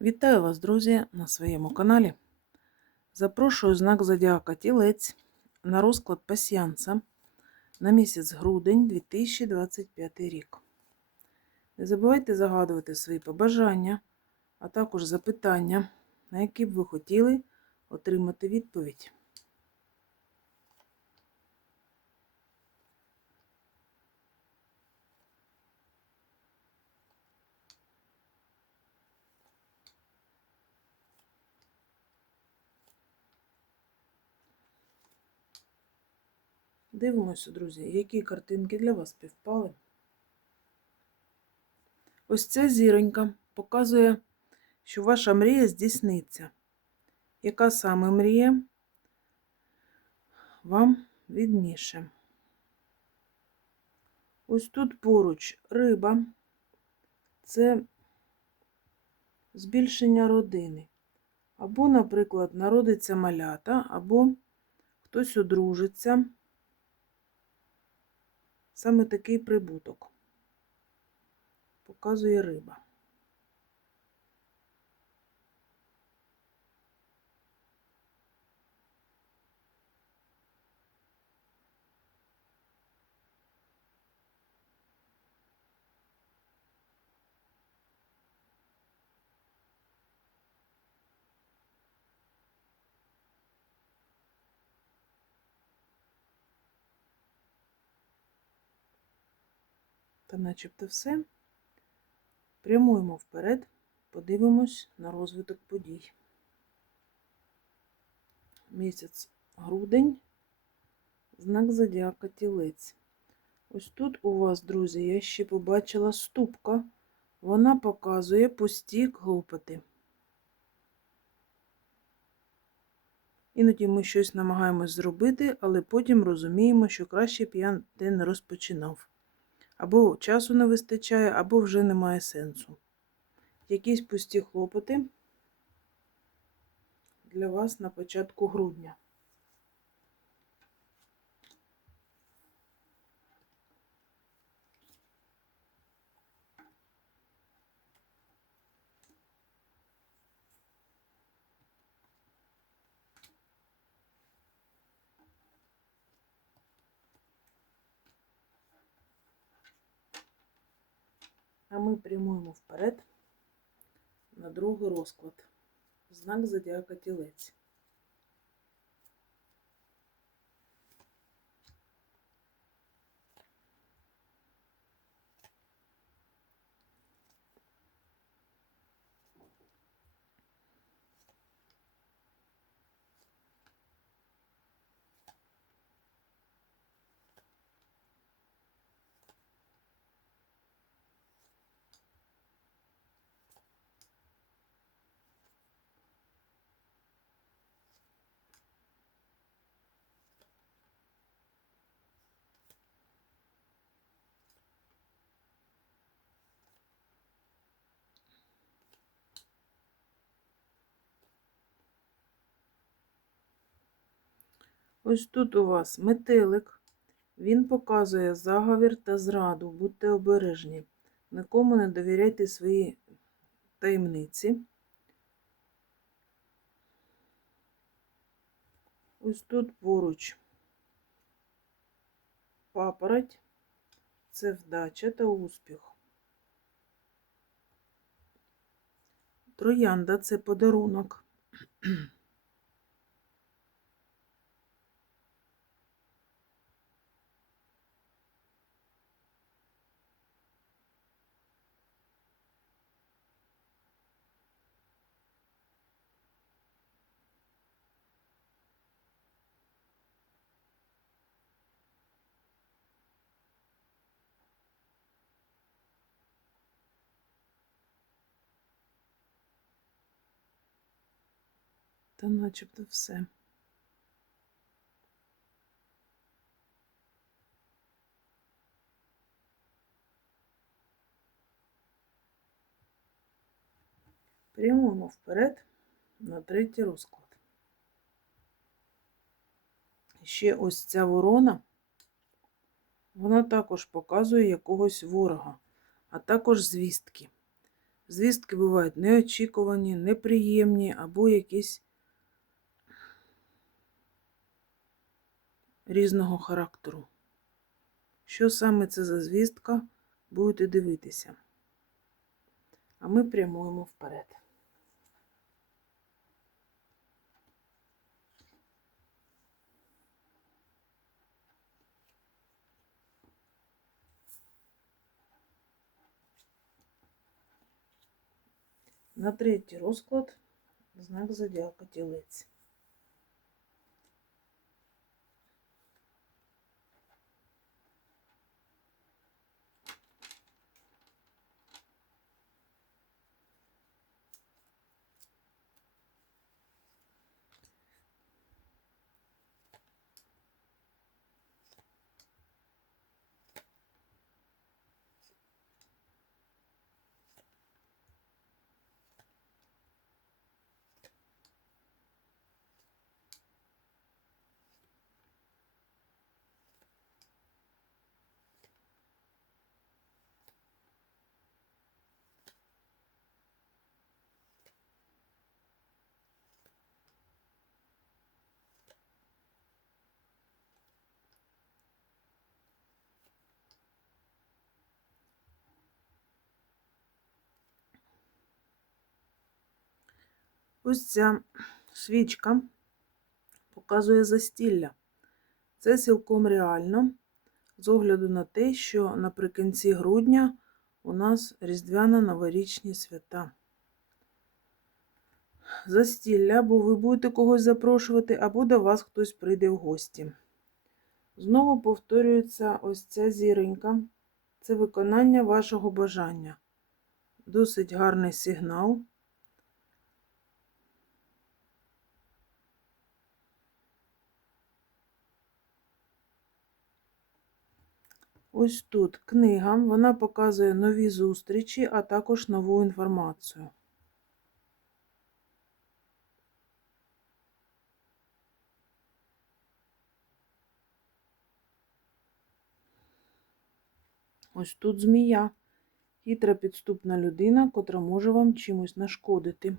Вітаю вас, друзі, на своєму каналі. Запрошую знак Зодіака Тілець на розклад пасіянса на місяць грудень 2025 рік. Не забувайте загадувати свої побажання, а також запитання, на які б ви хотіли отримати відповідь. Дивимося, друзі, які картинки для вас співпали. Ось ця зіронька показує, що ваша мрія здійсниться. Яка саме мрія вам відніше? Ось тут поруч риба це збільшення родини. Або, наприклад, народиться малята, або хтось одружиться. Саме такий прибуток показує риба. Та начебто все. Прямуємо вперед, подивимось на розвиток подій. Місяць грудень, знак зодіака тілець. Ось тут у вас, друзі, я ще побачила ступка. Вона показує пусті клопоти. Іноді ми щось намагаємось зробити, але потім розуміємо, що краще б я не розпочинав. Або часу не вистачає, або вже немає сенсу. Якісь пусті хлопоти для вас на початку грудня. А ми прямуємо вперед на другий розклад. Знак зодіака тілець. Ось тут у вас метелик. Він показує заговір та зраду. Будьте обережні. Нікому не довіряйте свої таємниці. Ось тут поруч папороть. Це вдача та успіх. Троянда це подарунок. Та начебто все. Прямуємо вперед на третій розклад. Ще ось ця ворона, вона також показує якогось ворога, а також звістки. Звістки бувають неочікувані, неприємні або якісь різного характеру. Що саме це за звістка, будете дивитися. А ми прямуємо вперед. На третій розклад знак зодіака тілець. Ось ця свічка показує застілля. Це цілком реально, з огляду на те, що наприкінці грудня у нас різдвяно-новорічні свята. Застілля, або ви будете когось запрошувати, або до вас хтось прийде в гості. Знову повторюється ось ця зіронька. Це виконання вашого бажання. Досить гарний сигнал. Ось тут книга, вона показує нові зустрічі, а також нову інформацію. Ось тут змія, хитра підступна людина, котра може вам чимось нашкодити.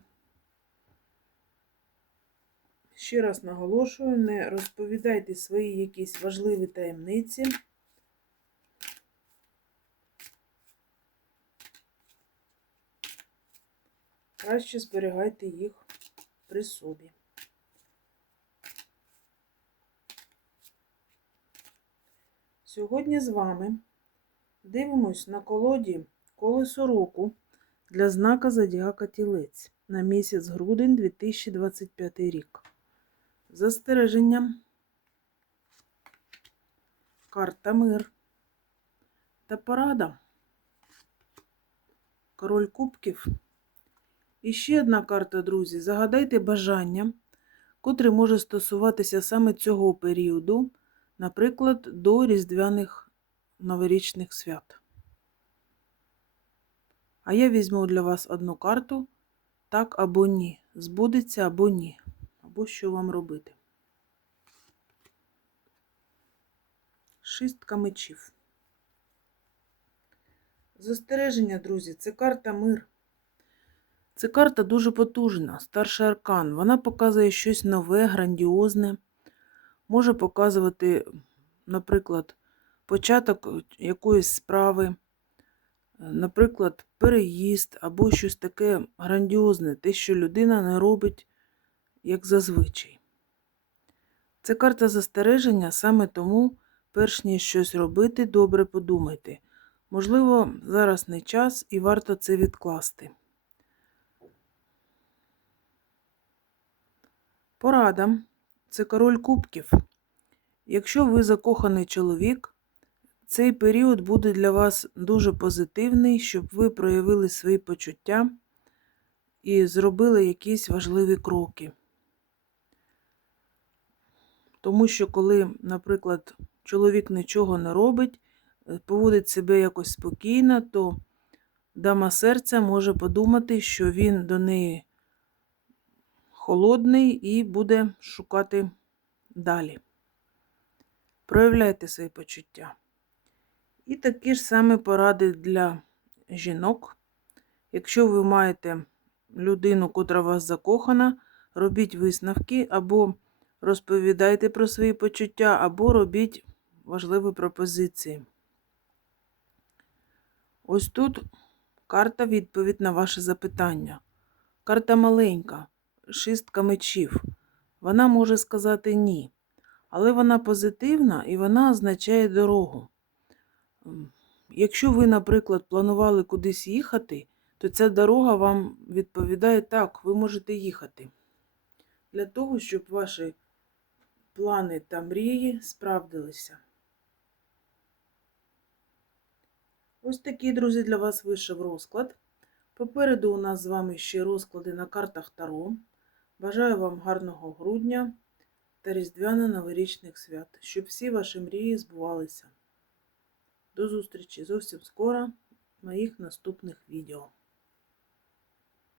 Ще раз наголошую, не розповідайте свої якісь важливі таємниці. Краще зберігайте їх при собі. Сьогодні з вами дивимось на колоді колесо року для знака Зодіака Тілець на місяць грудень 2025 рік. Застереження, карта мир та порада. Король кубків. І ще одна карта, друзі. Загадайте бажання, котре може стосуватися саме цього періоду, наприклад, до Різдвяних новорічних свят. А я візьму для вас одну карту, так або ні. Збудеться або ні. Або що вам робити. Шістка мечів. Застереження, друзі, це карта мир. Це карта дуже потужна, старший аркан. Вона показує щось нове, грандіозне. Може показувати, наприклад, початок якоїсь справи, наприклад, переїзд або щось таке грандіозне, те, що людина не робить, як зазвичай. Це карта застереження, саме тому, перш ніж щось робити, добре подумайте. Можливо, зараз не час і варто це відкласти. Порада це король кубків. Якщо ви закоханий чоловік, цей період буде для вас дуже позитивний, щоб ви проявили свої почуття і зробили якісь важливі кроки. Тому що, коли, наприклад, чоловік нічого не робить, е, поводить себе якось спокійно, то дама серця може подумати, що він до неї холодний і буде шукати далі. Проявляйте свої почуття. І такі ж самі поради для жінок. Якщо ви маєте людину, котра вас закохана, робіть висновки або розповідайте про свої почуття, або робіть важливі пропозиції. Ось тут карта відповідь на ваше запитання. Карта маленька, шістка мечів. Вона може сказати ні, але вона позитивна і вона означає дорогу. Якщо ви, наприклад, планували кудись їхати, то ця дорога вам відповідає так, ви можете їхати. Для того, щоб ваші плани та мрії справдилися. Ось такий, друзі, для вас вийшов розклад. Попереду у нас з вами ще розклади на картах Таро. Бажаю вам гарного грудня та різдвяно-новорічних свят, щоб всі ваші мрії збувалися. До зустрічі зовсім скоро в моїх наступних відео.